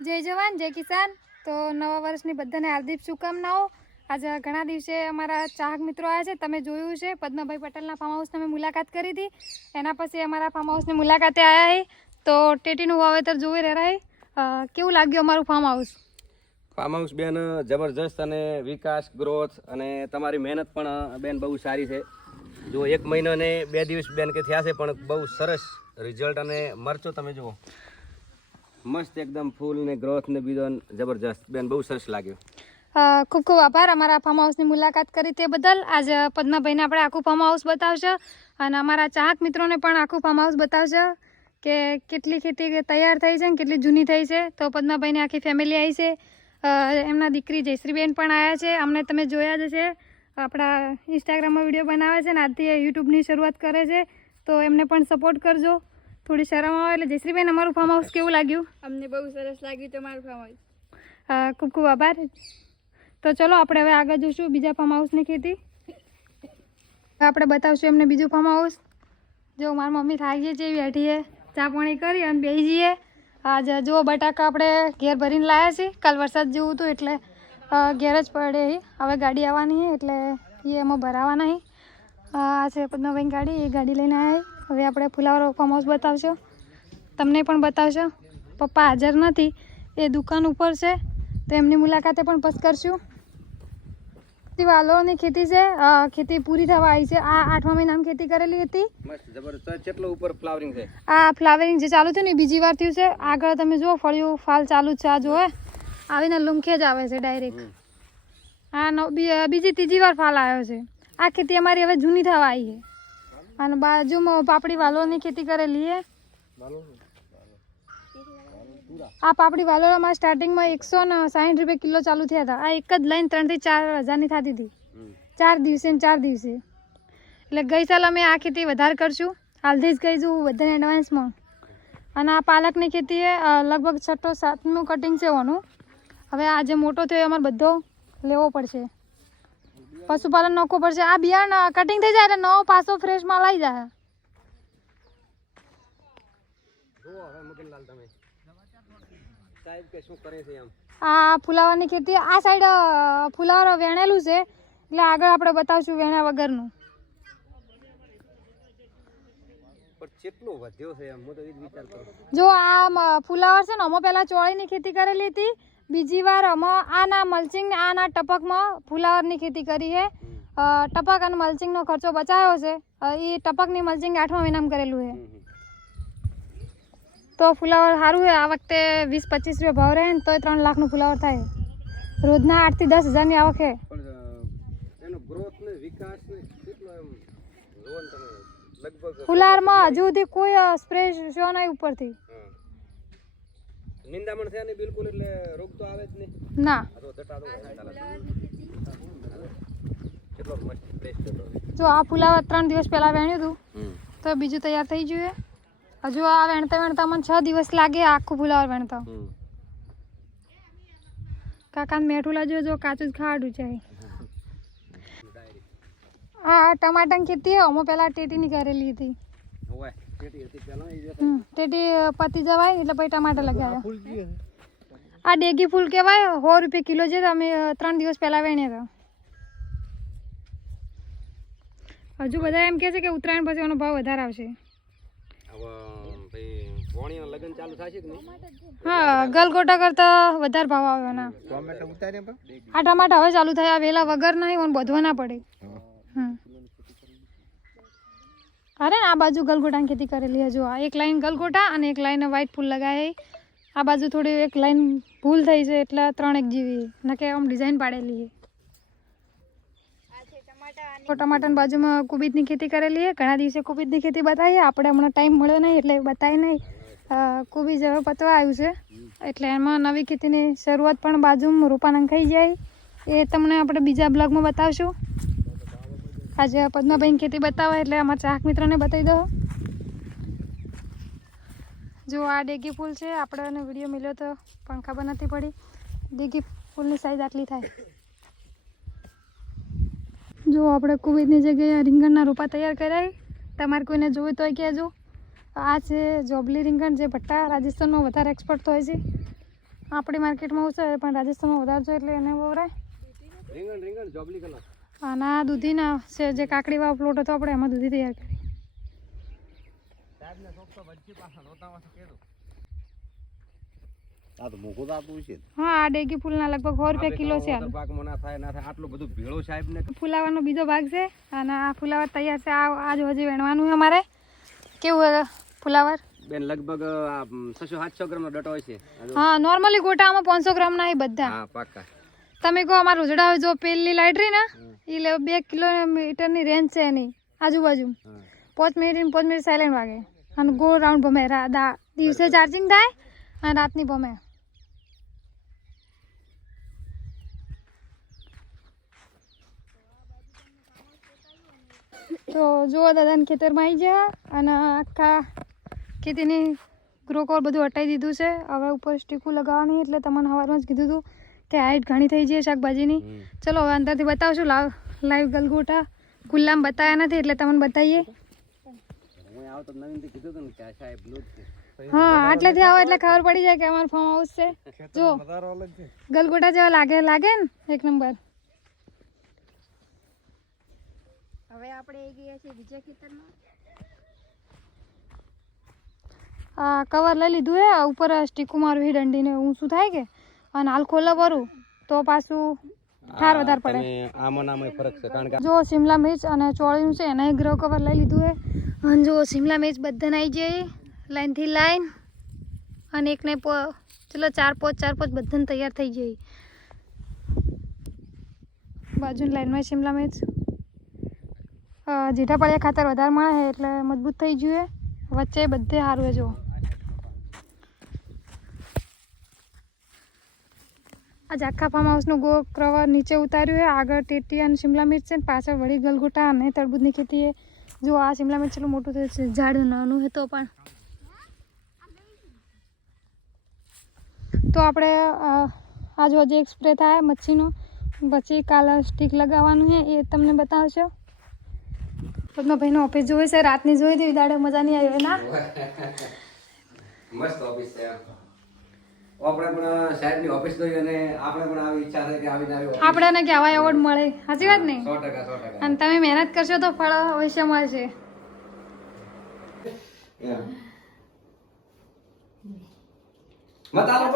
જય જવાન જય કિસાન। તો નવા વર્ષની બધાને હાર્દિક શુભકામનાઓ। આજે ઘણા દિવસે અમારા ચાહક મિત્રો આવ્યા છે। તમે જોયું છે પદ્મભાઈ પટેલના ફાર્મ હાઉસની અમે મુલાકાત કરી હતી। એના પછી અમારા ફાર્મ હાઉસની મુલાકાતે આવ્યા છે। તો ટેટીનું વાવેતર જોઈ રહ્યા છે। કેવું લાગ્યું અમારું ફાર્મ હાઉસ? ફાર્મ હાઉસ બેન જબરજસ્ત અને વિકાસ ગ્રોથ અને તમારી મહેનત પણ બેન બહુ સારી છે। જો 1 મહિનો ને 2 દિવસ બેન કે થયા છે પણ બહુ સરસ રિઝલ્ટ અને મરચો તમે જુઓ મસ્ત એકદમ ફૂલ ને ગ્રોથ ને બીજો જબરજસ્ત બેન બહુ સરસ લાગ્યું। ખૂબ ખૂબ આભાર અમારા ફાર્મ હાઉસની મુલાકાત કરી તે બદલ। આજે પદ્માભાઈને આપણે આખું ફાર્મ હાઉસ બતાવશે અને અમારા ચાહક મિત્રોને પણ આખું ફાર્મ હાઉસ બતાવશે કે કેટલી ખેતી તૈયાર થઈ છે અને કેટલી જૂની થઈ છે। તો પદ્માભાઈની આખી ફેમિલી આવી છે। એમના દીકરી જયશ્રીબેન પણ આવ્યા છે। અમને તમે જોયા જ છે, આપણા ઇન્સ્ટાગ્રામમાં વિડીયો બનાવે છે ને આજથી યુટ્યુબની શરૂઆત કરે છે। તો એમને પણ સપોર્ટ કરજો। થોડી શરમ આવે એટલે જયશ્રીબેન અમારું ફાર્મ હાઉસ કેવું લાગ્યું? અમને બહુ સરસ લાગ્યું તમારું ફાર્મ હાઉસ। ખૂબ ખૂબ આભાર। તો ચલો આપણે હવે આગળ જોઈશું બીજા ફાર્મ હાઉસની ખેતી। આપણે બતાવશું એમને બીજું ફાર્મ હાઉસ। જો મારી મમ્મી થાકી છે બેઠી છે, ચા પાણી કરી અને બેસી જઈએ। આજે જુઓ બટાકા આપણે ઘેર ભરીને લાવ્યા છીએ। કાલ વરસાદ જેવું હતું એટલે ઘેર જ પડે। હવે ગાડી આવવાની છે એટલે એ એમાં ભરાવાના છે। આ છે પદ્માભાઈની ગાડી, એ ગાડી લઈને આવ્યા। હવે આપણે ફુલાવર ફાર્મ હાઉસ બતાવશો, તમને પણ બતાવશો। પપ્પા હાજર નથી, એ દુકાન ઉપર છે તો એમની મુલાકાતે પણ પસ કરશું। વાલોની ખેતી છે, ખેતી પૂરી થવા આવી છે। આ 8મા મહિનામાં ખેતી કરેલી હતી। મસ્ત જબરજસ્ત કેટલો ઉપર ફ્લાવરિંગ છે। આ ફ્લાવરિંગ જે ચાલુ થયું ને બીજી વાર થયું છે। આગળ તમે જુઓ ફળિયું ફાલ ચાલુ જ છે। આ જોવે આવીને લૂમખે જ આવે છે ડાયરેક્ટ। આ બીજી ત્રીજી વાર ફાલ આવ્યો છે। આ ખેતી અમારી હવે જૂની થવા આવી છે અને બાજુમાં પાપડી વાલોની ખેતી કરેલી છે। આ પાપડી વાલોળામાં સ્ટાર્ટિંગમાં 160 રૂપિયા કિલો ચાલુ થયા હતા। આ એક જ લાઈન 3 થી 4 હજારની થતી હતી 4 દિવસે ને 4 દિવસે। એટલે ગઈ સાલ અમે આ ખેતી વધારે કરશું। હાલથી જ કહીશું બધાને એડવાન્સમાં। અને આ પાલકની ખેતી લગભગ 6ઠું 7મું કટિંગ છે ઓનું। હવે આ જે મોટો થયો અમારે બધો લેવો પડશે, પશુપાલન નાખવું પડશે। આ બિયારણ કટિંગ થઈ જાય એટલે નવો પાછો ફ્રેશ માલ આવી જાય। આ ફુલાવરની ખેતી આ સાઈડ ફુલાવર વેણેલું છે એટલે આગળ આપણે બતાવશું વેણ્યા વગરનું। જો આ ફુલાવર છે ને અમે પહેલા ચોળીની ખેતી કરેલી હતી। બીજી વાર અમે આના મલ્ચિંગ આના ટપકમાં ફુલાવરની ખેતી કરી છે। ટપક અને મલ્ચિંગનો ખર્ચો બચાવ્યો છે। એ ટપકની મલ્ચિંગ 8મા મહિનામાં કરેલું છે। તો ફુલાવર સારું છે। આ વખતે 20-25 રૂપિયા ભાવ રહે ને તો 3 લાખનું ફુલાવર થાય। રોજના 8 થી 10 હજારની આવક છે। ફુલાવરમાં હજુ સુધી કોઈ સ્પ્રે શો નહીં ઉપરથી। નિંદામણ થયા ને બિલકુલ એટલે રોગ તો આવે જ નહીં ના। જો આ ફુલાવર 3 દિવસ પહેલા વેણ્યું હતું તો બીજું તૈયાર થઈ ગયું છે। હજુ આ વેણતા વેણતા મને 6 દિવસ લાગે આખું ફુલાવર વેણતા। કાકાને મેઠું લાગ્યું જો કાચું જ ખાવાડું છે। આ ટમાટરની ખેતી અમે પહેલા ટેટીની કરેલી હતી। ટેટી પતી જવાય એટલે પછી ટમાટર લગાવ્યા। આ ડેગી ફૂલ કહેવાય, 100 રૂપિયા કિલો છે। અમે 3 દિવસ પહેલા વેણ્યા હતા। હજુ બધા એમ કહે છે કે ઉત્તરાયણ પછી એનો ભાવ વધારે આવશે। હા, ગલગોટા કરતા વધારે ભાવ આવ્યો ના। આ ટમાટા હવે ચાલુ થયા, વેલા વગર નહીં બધવા ના પડે। અરે આ બાજુ ગલગોટાની ખેતી કરેલી છે। જો આ એક લાઈન ગલગોટા અને એક લાઈન વ્હાઈટ ફૂલ લગાવી। આ બાજુ થોડી એક લાઈન ભૂલ થઈ છે એટલે 3 એક જેવી નકે આમ ડિઝાઇન પાડેલી છે। ટમાટાની બાજુમાં કુબીજની ખેતી કરેલી છે। ઘણા દિવસે કુબીજની ખેતી બતાવીએ, આપણે હમણાં ટાઈમ મળ્યો નહીં એટલે બતાવી નહીં। કુબીજ હવે પતવા આવ્યું છે એટલે એમાં નવી ખેતીની શરૂઆત પણ બાજુમાં રોપાના ખાઈ જાય। એ તમને આપણે બીજા બ્લોગમાં બતાવશું। આજે પદ્માભાઈની ખેતી બતાવે એટલે અમારા ચાહક મિત્રોને બતાવી દો। જો આ ડેગી ફૂલ છે, આપણે વિડીયો મળ્યો તો પણ ખબર નથી પડી। ડેગી ફૂલની સાઈઝ આટલી થાય। જો આપણે કુબીજની જગ્યાએ રીંગણના રોપા તૈયાર કર્યા। તમારે કોઈને જોવું તો કહેજો। આ છે જોબલી રીંગણ, જે ભટ્ટા રાજસ્થાનમાં વધારે એક્સપોર્ટ થાય છે। આપણી માર્કેટમાં ઓછા પણ રાજસ્થાનમાં વધારે છે એટલે એને વવરાય. રીંગણ જોબલી કલર. અને આ દૂધીના છે જે કાકડીવાળો પ્લોટ હતો આપણે એમાં દૂધી તૈયાર કરી. આ તો મોકો તો આપવું છે. હા આ ડેગી ફૂલના લગભગ 100 રૂપિયા કિલો છે. હાલ પાકમાં ના થાય આટલું બધું ભેળો સાહેબ ને. ફુલાવાનો બીજો ભાગ છે અને આ ફુલાવર તૈયાર છે. આ જ હજી વેણવાનું છે અમારે. કેવું હોય ફુલાવર? બેન લગભગ 600-700 ગ્રામનો ડટો હોય છે. હા નોર્મલી ગોટામાં 500 ગ્રામના એ બધા. હા પાક્કા. તમે કહો અમારું ઉજડા જો પેલી લાઈટ રહી ને એ 2 કિલોમીટરની રેન્જ છે એની આજુબાજુ. 5 મિનિટ સાયલેન્ટ વાગે અને ગોળ રાઉન્ડ ભમે. દિવસે ચાર્જિંગ થાય અને રાતની ભમે. તો જો દાદાને ખેતરમાં આવી ગયા અને આખા ખેતીની ગ્રો કવર બધું હટાવી દીધું છે. હવે ઉપર સ્ટીકું લગાવવાની એટલે તમને સવારમાં જ કીધું હતું કે હાઈટ ઘણી થઈ જાય શાકભાજીની. ચલો હવે અંદરથી બતાવશું. લાઈવ ગલગોટા ખુલ્લામાં બતાવ્યા નથી એટલે તમને બતાવીએ. હા આટલેથી આવો એટલે ખબર પડી જાય કે અમારું ફાર્મ હાઉસ છે. જો ગલગોટા જેવા લાગે ને એક નંબર. હવે આપણે ગયા છીએ બીજા ખેતરમાં. આ કવર લઈ લીધું હે. ઉપર સ્ટીકું મારું એ દંડીને ઊંચું થાય કે અને હાલ ખોલો ભરું તો પાછું ઠાર વધારે પડે. આમાં ફરક છે કારણ કે જો શિમલા મિર્ચ અને ચોળીનું છે એના ગ્રો કવર લઈ લીધું હે. અને જો શિમલા મિર્ચ બધાને આવી જાય લાઈનથી લાઈન અને એકને ચલો 4-5 બધાને તૈયાર થઈ જાય. બાજુની લાઈનમાં શિમલા મિર્ચ જીઠા પડ્યા ખાતર વધારે મળે છે એટલે મજબૂત થઈ ગયું. વચ્ચે બધે સારું છે. જો આજે આખા ફાર્મ હાઉસનું ગો કવર નીચે ઉતાર્યું છે. આગળ ટેટી અને શિમલા મિર્ચ છે પાછળ વળી ગલગોટા અને તરબૂજની ખેતી છે. જો આ શિમલા મિર્ચ એટલું મોટું થયું છે. ઝાડ નાનું છે તો પણ. તો આપણે આજ હજી એક સ્પ્રે થાય મચ્છીનો પછી કાલે સ્ટીક લગાવવાનું છે એ તમને બતાવશો. પદ્માભાઈનો ઓફિસ જોઈ છે. રાતની જોઈ હતી દાડે મજા નહીં આવી ના. મસ્ત ઓફિસ છે. આપણે પણ સાહેબની ઓફિસ જોઈ અને આપણે પણ આવી ઈચ્છા થઈ કે આવી આપણને કે આવા એવોર્ડ મળે. સાચી વાત નહીં? 100%. અને તમે મહેનત કરશો તો ફળ અવશ્ય મળશે. મત આલો.